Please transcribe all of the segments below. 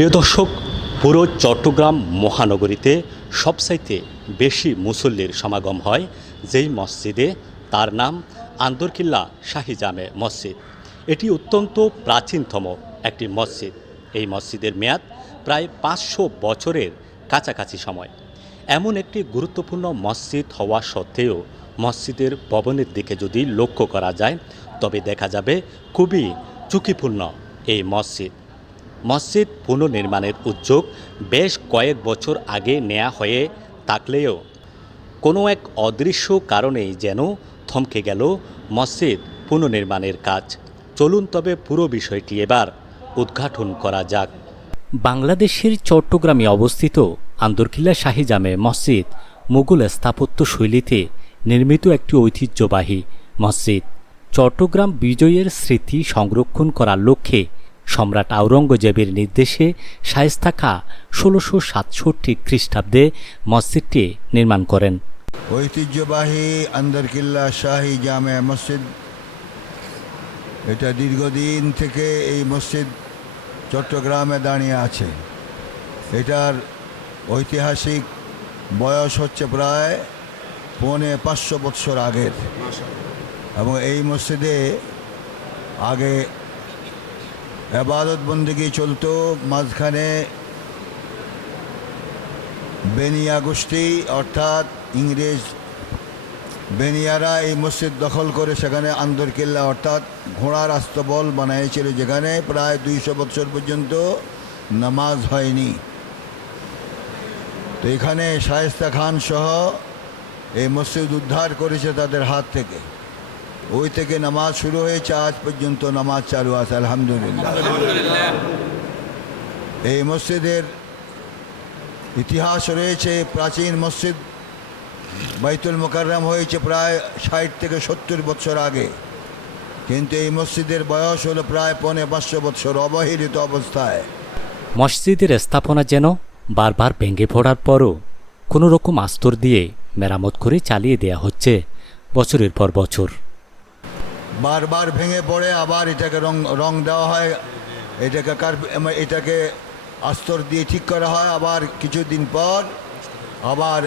প্রিয় দর্শক, পুরো চট্টগ্রাম মহানগরীতে সবচাইতে বেশি মুসল্লির সমাগম হয় যেই মসজিদে, তার নাম আন্দরকিল্লা শাহি জামে মসজিদ। এটি অত্যন্ত প্রাচীনতম একটি মসজিদ। এই মসজিদের মেয়াদ প্রায় পাঁচশো বছরের কাছাকাছি সময়। এমন একটি গুরুত্বপূর্ণ মসজিদ হওয়া সত্ত্বেও মসজিদের ভবনের দিকে যদি লক্ষ্য করা যায়, তবে দেখা যাবে খুবই ঝুঁকিপূর্ণ এই মসজিদ। মসজিদ পুনর্নির্মাণের উদ্যোগ বেশ কয়েক বছর আগে নেয়া হয়ে থাকলেও কোনো এক অদৃশ্য কারণেই যেন থমকে গেল মসজিদ পুনর্নির্মাণের কাজ। চলুন তবে পুরো বিষয়টি এবার উদ্ঘাটন করা যাক। বাংলাদেশের চট্টগ্রামে অবস্থিত আন্দরকিল্লা শাহী জামে মসজিদ মুঘল স্থাপত্য শৈলীতে নির্মিত একটি ঐতিহ্যবাহী মসজিদ। চট্টগ্রাম বিজয়ের স্মৃতি সংরক্ষণ করার লক্ষ্যে সম্রাট আওরঙ্গজেবের নির্দেশে শায়েস্তা খা ষোলোশো সাতষট্টি খ্রিস্টাব্দে মসজিদটি নির্মাণ করেন। ঐতিহ্যবাহী আন্দরকিল্লা শাহী জামে মসজিদ। এটা দীর্ঘদিন থেকে এই মসজিদ চট্টগ্রামে দাঁড়িয়ে আছে। এটার ঐতিহাসিক বয়স হচ্ছে প্রায় পৌনে পাঁচশো বৎসর আগের। এবং এই মসজিদে আগে আবাদত বন্দিগি চলতো মাঝখানে বেনিয়া গোষ্ঠী অর্থাৎ ইংরেজ বেনিয়ারা এই মসজিদ দখল করে সেখানে আন্দরকিল্লা, অর্থাৎ ঘোড়ার আস্তবল বানিয়েছিল, যেখানে প্রায় দুইশো বছর পর্যন্ত নামাজ হয়নি। তো এখানে শায়েস্তা খান সহ এই মসজিদ উদ্ধার করেছে তাদের হাত থেকে। ওই থেকে নামাজ শুরু হয়েছে আজ পর্যন্ত নামাজ চালু আছে আলহামদুলিল্লাহ। এই মসজিদের ইতিহাস রয়েছে প্রাচীন মসজিদ বাইতুল মোকাররম হয়েছে প্রায় ষাট থেকে সত্তর বছর আগে। কিন্তু এই মসজিদের বয়স হলো প্রায় পৌনে পাঁচশো বছর অবহেলিত অবস্থায়। মসজিদের স্থাপনা যেন বারবার ভেঙে পড়ার পরও কোনো রকম আস্তর দিয়ে মেরামত করে চালিয়ে দেয়া হচ্ছে বছরের পর বছর। বারবার ভেঙে পড়ে, আবার এটাকে রং রং দেওয়া হয়, এটাকে কার, এটাকে আস্তর দিয়ে ঠিক করা হয়, আবার কিছুদিন পর আবার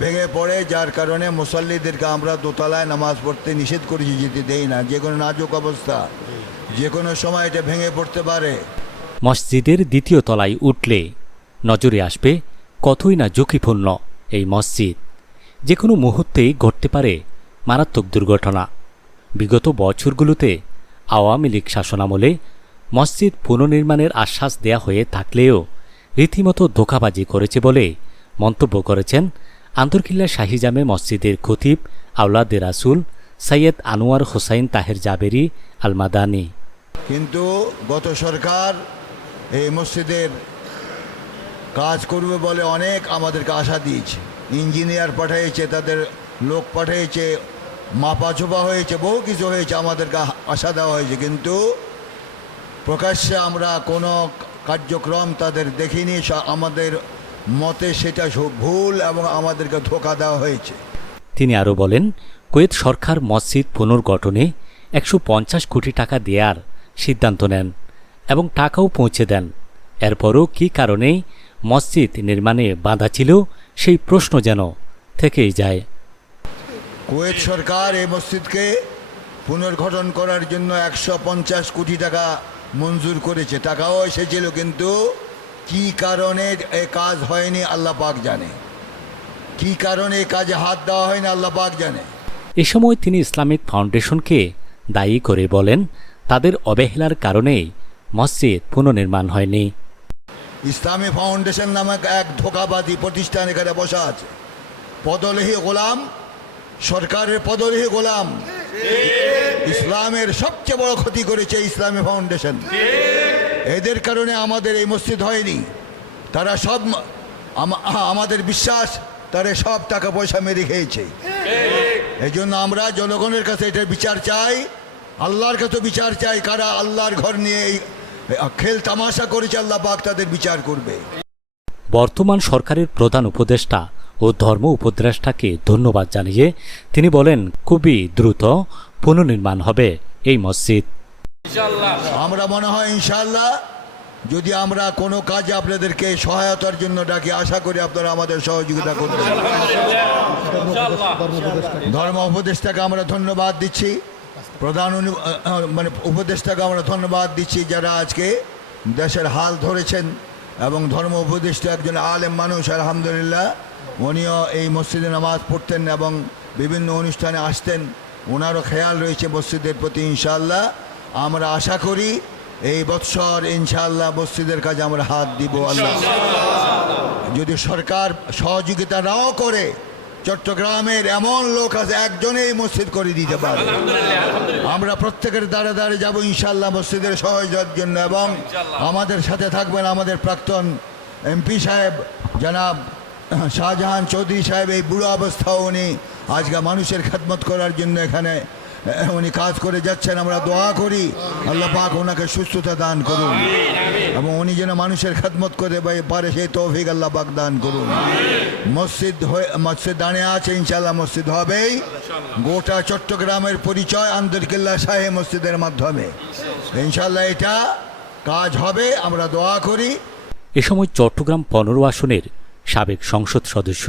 ভেঙে পড়ে, যার কারণে মুসল্লিদেরকে আমরা দোতলায় নামাজ পড়তে নিষেধ করেছি, যেতে দেই না। যে কোনো নাজুক অবস্থা, যে কোনো সময় এটা ভেঙে পড়তে পারে। মসজিদের দ্বিতীয় তলায় উঠলে নজরে আসবে, কতই না ঝুঁকিপূর্ণ এই মসজিদ। যে কোনো মুহূর্তেই ঘটতে পারে মারাত্মক দুর্ঘটনা। বিগত বছরগুলোতে আওয়ামী লীগ শাসনামলে মসজিদ পুনর্নির্মাণের আশ্বাস দেয়া হয়ে থাকলেও রীতিমতো ধোকাবাজি করেছে বলে মন্তব্য করেছেন আন্তর্কিল্লা শাহিজামে মসজিদের খতিব আওলাদে রাসুল সৈয়দ আনোয়ার হোসাইন তাহের জাবেরি আলমাদানি। কিন্তু গত সরকার এই মসজিদের কাজ করবে বলে অনেক আমাদেরকে আশা দিয়েছে। ইঞ্জিনিয়ার পাঠিয়েছে, তাদের লোক পাঠিয়েছে মাপাচোপা হয়েছে, বহু কিছু হয়েছে, আমাদেরকে আশা দেওয়া হয়েছে, কিন্তু প্রকাশ্যে আমরা কোনো কার্যক্রম তাদের দেখিনি আমাদের মতে সেটা ভুল এবং আমাদেরকে ধোকা দেওয়া হয়েছে। তিনি আরও বলেন, কুয়েত সরকার মসজিদ পুনর্গঠনে একশো পঞ্চাশ কোটি টাকা দেওয়ার সিদ্ধান্ত নেন এবং টাকাও পৌঁছে দেন। এরপরও কী কারণে মসজিদ নির্মাণে বাধা ছিল, সেই প্রশ্ন যেন থেকেই যায়। কুয়েত সরকার এই মসজিদকে পুনর্গঠন করার জন্য একশো পঞ্চাশ কোটি টাকা মঞ্জুর করেছে। টাকাও এসেছিল কিন্তু কি কারণে এ কাজ হয়নি আল্লাহ পাক জানে। কি কারণে কাজে হাত দেওয়া হয়নি আল্লাহ পাক জানে। এ সময় তিনি ইসলামিক ফাউন্ডেশনকে দায়ী করে বলেন তাদের অবহেলার কারণেই মসজিদ পুনর্নির্মাণ হয়নি। ইসলামী ফাউন্ডেশন নামক এক ধোকাবাদী প্রতিষ্ঠান এখানে বসা আছে। পদলেহী গোলাম সরকারের পদলেহী গোলাম। ইসলামের সবচেয়ে বড় ক্ষতি করেছে ইসলামী ফাউন্ডেশন। এদের কারণে আমাদের এই মসজিদ হয়নি। তারা সব আমাদের বিশ্বাস, তারা সব টাকা পয়সা মেরে খেয়েছে। এই জন্য আমরা জনগণের কাছে এটা বিচার চাই। আল্লাহর কাছে বিচার চাই, কারা আল্লাহর ঘর নিয়ে এই খেল তামাশা করেছে, আল্লাহ পাক তাদের বিচার করবে। বর্তমান সরকারের প্রধান উপদেষ্টা ও ধর্ম উপদেষ্টাকে ধন্যবাদ জানিয়ে তিনি বলেন খুবই দ্রুত পুনর্নির্মাণ হবে এই মসজিদ। আমরা মনে হয় ইনশাল্লাহ যদি আমরা কোনো কাজে আপনাদেরকে সহায়তার জন্য ডাকি আশা করি আপনারা আমাদের সহযোগিতা করবেন। ধর্ম উপদেষ্টাকে আমরা ধন্যবাদ দিচ্ছি। প্রধান মানে উপদেষ্টাকে আমরা ধন্যবাদ দিচ্ছি যারা আজকে দেশের হাল ধরেছেন এবং ধর্ম উপদেষ্টা একজন আলেম মানুষ আলহামদুলিল্লাহ। উনিও এই মসজিদে নামাজ পড়তেন এবং বিভিন্ন অনুষ্ঠানে আসতেন। ওনারও খেয়াল রয়েছে মসজিদের প্রতি ইনশাল্লাহ আমরা আশা করি এই বৎসর ইনশাল্লাহ মসজিদের কাজে আমরা হাত দিব আল্লাহ। যদি সরকার সহযোগিতা নাও করে চট্টগ্রামের এমন লোক আছে একজনেই মসজিদ করে দিতে পারে। আমরা প্রত্যেকের দ্বারে দ্বারে যাব ইনশাল্লাহ মসজিদের সহযোগের জন্য এবং আমাদের সাথে থাকবেন আমাদের প্রাক্তন এমপি সাহেব জনাব শাহজাহান চৌধুরী সাহেব এই বুড়ো অবস্থাও উনি আজকে মানুষের খেদমত করার জন্য এখানে উনি কাজ করে যাচ্ছেন। আমরা দোয়া করি, আল্লাহ পাক ওনাকে সুস্থতা দান করুন। এবং উনি যেন মানুষের খেদমত করে পারে সেই তৌফিক আল্লাহ পাক দান করুন। মসজিদ হয়ে, মসজিদ দাঁড়িয়ে আছে ইনশাল্লাহ মসজিদ হবেই। গোটা চট্টগ্রামের পরিচয় আন্দরকিল্লা শাহে মসজিদের মাধ্যমে। ইনশাল্লাহ এটা কাজ হবে, আমরা দোয়া করি। এ সময় চট্টগ্রাম পনেরো আসনের সাবেক সংসদ সদস্য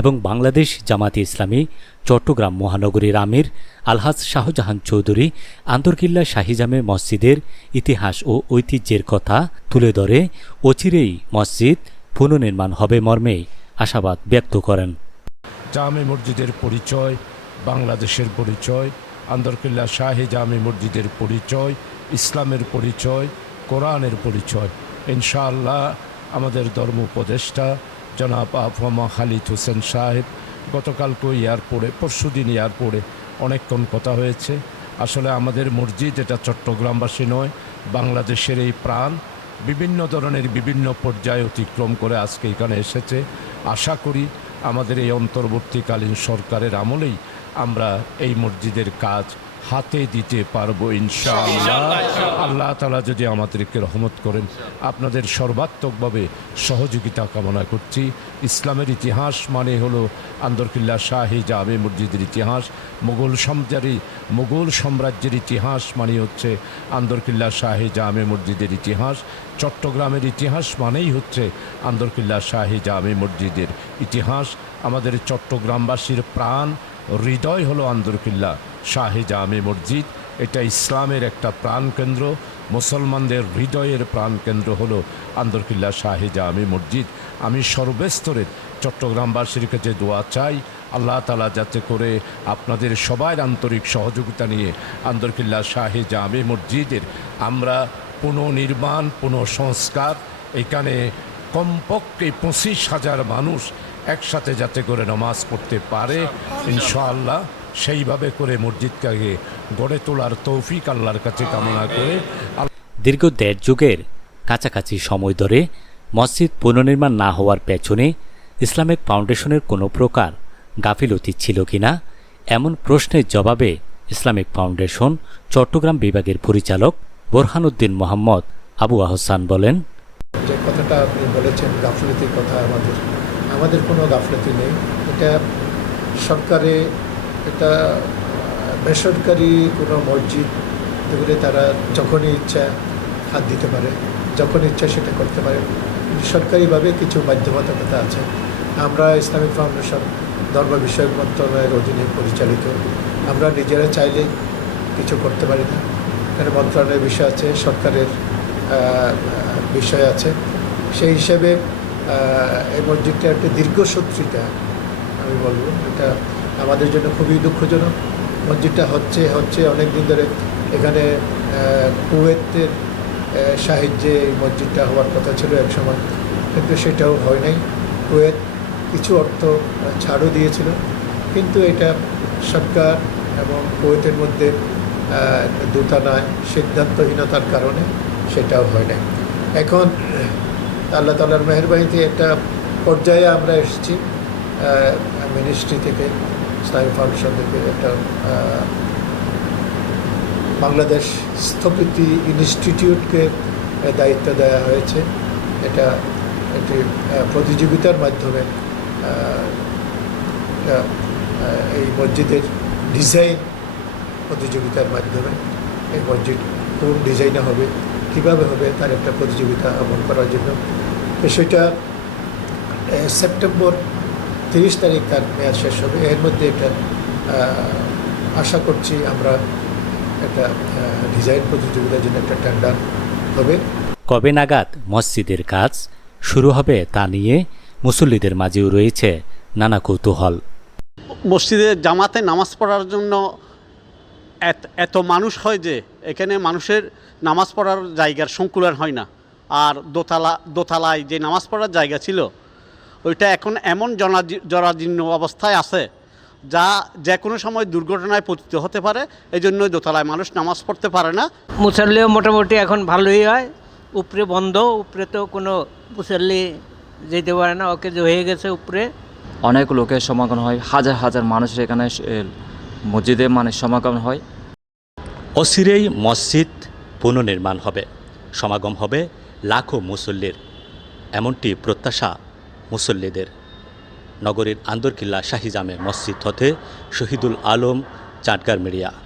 এবং বাংলাদেশ জামাতে ইসলামী, চট্টগ্রাম মহানগরীর আমির আলহাজ শাহজাহান চৌধুরী আন্দরকিল্লা শাহিজামে মসজিদের ইতিহাস ও ঐতিহ্যের কথা তুলে ধরে অচিরেই মসজিদ পুনর্নির্মাণ হবে মর্মে আশাবাদ ব্যক্ত করেন। জামে মসজিদের পরিচয়, বাংলাদেশের পরিচয় আন্দরকিল্লা শাহে জামে মসজিদের পরিচয়, ইসলামের পরিচয়, কোরআনের পরিচয়। ইনশাআল্লাহ আমাদের ধর্ম উপদেষ্টা জনাব আফমা খালিদ হোসেন সাহেব, গতকালকে এয়ারপোর্টে পরশু দিন এয়ারপোর্টে অনেকক্ষণ কথা হয়েছে। আসলে আমাদের মসজিদ এটা চট্টগ্রামবাসী নয়, বাংলাদেশের এই প্রাণ। বিভিন্ন ধরনের বিভিন্ন পর্যায়ে অতিক্রম করে আজকে এখানে এসেছে। আশা করি আমাদের এই অন্তর্বর্তীকালীন সরকারের আমলেই আমরা এই মসজিদের কাজ হাতে দিতে পারব ইনশাআল্লাহ। আল্লাহ তালা যদি আমাদেরকে রহমত করেন আপনাদের সর্বাত্মকভাবে সহযোগিতা কামনা করছি। ইসলামের ইতিহাস মানে হলো আন্দরকিল্লা শাহি জামে মসজিদের ইতিহাস। মোগল সাম্রাজ্যের মোগল সাম্রাজ্যের ইতিহাস মানে হচ্ছে আন্দরকিল্লা শাহি জামে মসজিদের ইতিহাস। চট্টগ্রামের ইতিহাস মানেই হচ্ছে আন্দরকিল্লা শাহি জামে মসজিদের ইতিহাস। আমাদের চট্টগ্রামবাসীর প্রাণ হৃদয় হলো আন্দরকিল্লা। শাহে জামে মসজিদ, এটা ইসলামের একটা প্রাণকেন্দ্র। মুসলমানদের হৃদয়ের প্রাণকেন্দ্র হলো আন্দরকিল্লা শাহে জামে মসজিদ। আমি সর্বস্তরের চট্টগ্রামবাসীর কাছে দোয়া চাই, আল্লাহ তালা যাতে করে আপনাদের সবার আন্তরিক সহযোগিতা নিয়ে আন্দরকিল্লা শাহে জামে মসজিদের আমরা পুনর্নির্মাণ, পুনঃসংস্কার। এখানে কমপক্ষে পঁচিশ হাজার মানুষ একসাথে যাতে করে নামাজ পড়তে পারে ইনশাআল্লাহ সেইভাবে করে মসজিদটাকে গড়ে তোলার তৌফিক আল্লাহর কাছে কামনা করে। দীর্ঘ দেড় যুগের কাছাকাছি সময় ধরে মসজিদ পুনর্নির্মাণ না হওয়ার পেছনে ইসলামিক ফাউন্ডেশনের কোনো প্রকার গাফিলতি ছিল কিনা এমন প্রশ্নের জবাবে ইসলামিক ফাউন্ডেশন চট্টগ্রাম বিভাগের পরিচালক বোরহানুদ্দিন মোহাম্মদ আবু আহসান বলেন যে কথাটা আপনি বলেছেন গাফলতির কথা আমাদের আমাদের কোনো গাফলতি নেই। এটা সরকারে এটা, বেসরকারি কোনো মসজিদ যেগুলি তারা যখনই ইচ্ছা হাত দিতে পারে যখন ইচ্ছা সেটা করতে পারে। সরকারিভাবে কিছু বাধ্যবাধকতা আছে। আমরা ইসলামিক ফাউন্ডেশন, ধর্ম বিষয়ক মন্ত্রণালয়ের অধীনে পরিচালিত। আমরা নিজেরা চাইলে কিছু করতে পারি না। এখানে মন্ত্রণালয়ের বিষয় আছে, সরকারের বিষয় আছে। সেই হিসেবে এই মসজিদটা একটা দীর্ঘসূত্রিতা আমি বলব। এটা আমাদের জন্য খুবই দুঃখজনক। মসজিদটা হচ্ছে হচ্ছে অনেক দিন ধরে এখানে কুয়েতের সাহায্যে এই মসজিদটা হওয়ার কথা ছিল এক সময়। কিন্তু সেটাও হয় নাই। কুয়েত কিছু অর্থ ছাড়ও দিয়েছিল। কিন্তু এটা সরকার এবং কুয়েতের মধ্যে আহ, দোটানায় সিদ্ধান্তহীনতার কারণে সেটাও হয় নাই। এখন আল্লাহ তালার মেহরবানিতে একটা পর্যায়ে আমরা এসেছি মিনিস্ট্রি থেকে ইসলামী ফাউন্ডেশন থেকে একটা বাংলাদেশ স্থপতি ইনস্টিটিউটকে দায়িত্ব দেওয়া হয়েছে। এটা একটি প্রতিযোগিতার মাধ্যমে এই মসজিদের ডিজাইন প্রতিযোগিতার মাধ্যমে এই মসজিদ কোন ডিজাইনে হবে, কীভাবে হবে, তার একটা প্রতিযোগিতা আমল করার জন্য সেটা সেপ্টেম্বর তিরিশ তারিখ তার মেয়াদ শেষ হবে। এর মধ্যে এটা আশা করছি আমরা একটা ডিজাইন প্রতিযোগিতার জন্য একটা টেন্ডার হবে। কবে নাগাদ মসজিদের কাজ শুরু হবে তা নিয়ে মুসল্লিদের মাঝেও রয়েছে নানা কৌতূহল। মসজিদে জামাতে নামাজ পড়ার জন্য এত এত মানুষ হয় যে এখানে মানুষের নামাজ পড়ার জায়গার সংকুলন হয় না। আর দোতলা দোতলায় যে নামাজ পড়ার জায়গা ছিল ওইটা এখন এমন জনাজি- জরাজীর্ণ অবস্থায় আছে যা যে কোনো সময় দুর্ঘটনায় পতিত হতে পারে এই জন্যই দোতলায় মানুষ নামাজ পড়তে পারে না। মুসল্লিও মোটামুটি এখন ভালোই হয়। উপরে বন্ধ উপরে তো কোনো মুসল্লি যেতে পারে না ওকে যে হয়ে গেছে উপরে। অনেক লোকের সমাগম হয় হাজার হাজার মানুষের এখানে মসজিদে মানে সমাগম হয়। অচিরেই মসজিদ পুনর্নির্মাণ হবে সমাগম হবে লাখো মুসল্লির এমনটি প্রত্যাশা মুসল্লিদের। নগরীর আন্দরকিল্লা শাহিজামে মসজিদ হতে শহীদুল আলম চাটগার মিডিয়া।